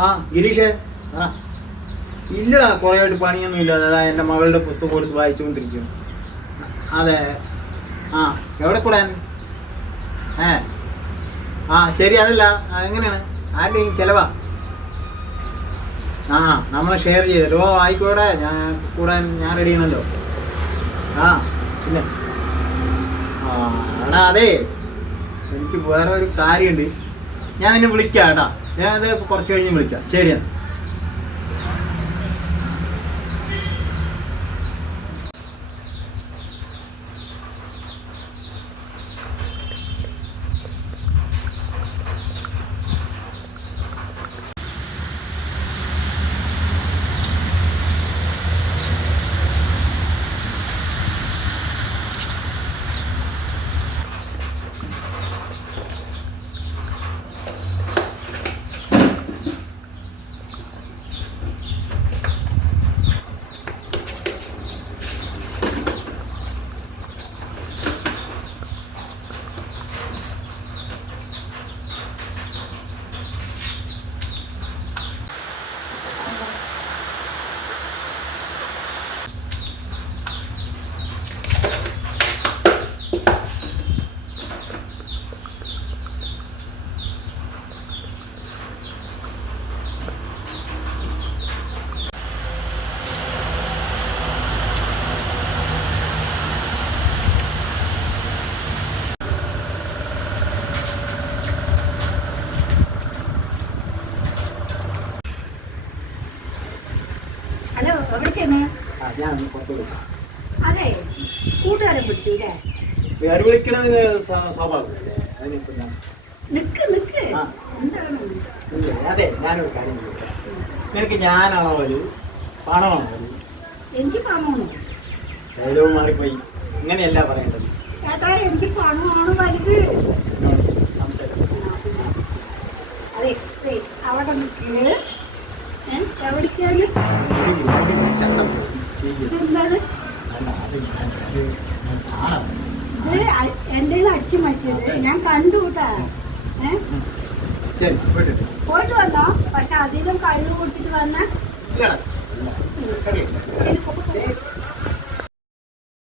ആ ഗിരീഷേ, ആ ഇല്ലടാ, കുറേ ആയിട്ട് പണിയൊന്നും ഇല്ല. അതാ എൻ്റെ മകളുടെ പുസ്തകം കൊടുത്ത് വായിച്ചുകൊണ്ടിരിക്കും. അതെ. ആ എവിടെ കൂടാൻ? ആ ശരി. അതല്ല, എങ്ങനെയാണ്, ആരുടെയും ചിലവാ? ആ നമ്മൾ ഷെയർ ചെയ്തല്ലോ. ഓ ആയിക്കോട്ടെ, കൂടാൻ ഞാൻ റെഡി ആണല്ലോ. ആ പിന്നെ എടാ, അതെ, എനിക്ക് വേറെ ഒരു കാര്യമുണ്ട്. ഞാൻ നിന്നെ വിളിക്കാം കേട്ടാ. ഞാനത് കുറച്ച് കഴിഞ്ഞ് വിളിക്കാം. ശരിയാണ്. ഹലോ, എവിടേക്കാണ്? ഞാൻ പുറത്ത് വിളിക്കാം. അതെ, കൂട്ടുകാരെ വിളിച്ചു അല്ലേ? വേറെ വിളിക്കണത് സ്വാഭാവികമല്ലേ? അതിനിപ്പോൾ ഞാൻ നിക്ക് എന്താണ്? അതെ, ഞാനൊരു കാര്യം ചോദിക്കാം. നിനക്ക് ഞാനാണോ വലു, പണമാണോ വലു? എനിക്ക് പണമാണ്. ഏതോ മാറിപ്പോയി. ഇങ്ങനെയല്ല പറയേണ്ടത്. ചേട്ടാ, എനിക്ക് പണമാണ് വലുത്. അതെ, അവിടെ നിൽക്കുക. എവിടേക്കാണ്? ഇതെന്താണ്? എന്റെ അടിച്ചു മാറ്റിയത് ഞാൻ കണ്ടു കൂട്ടാ. പോയിട്ട് വന്നോ? പക്ഷെ അധികം കഴിവ് കുടിച്ചിട്ട് വന്ന ശരി.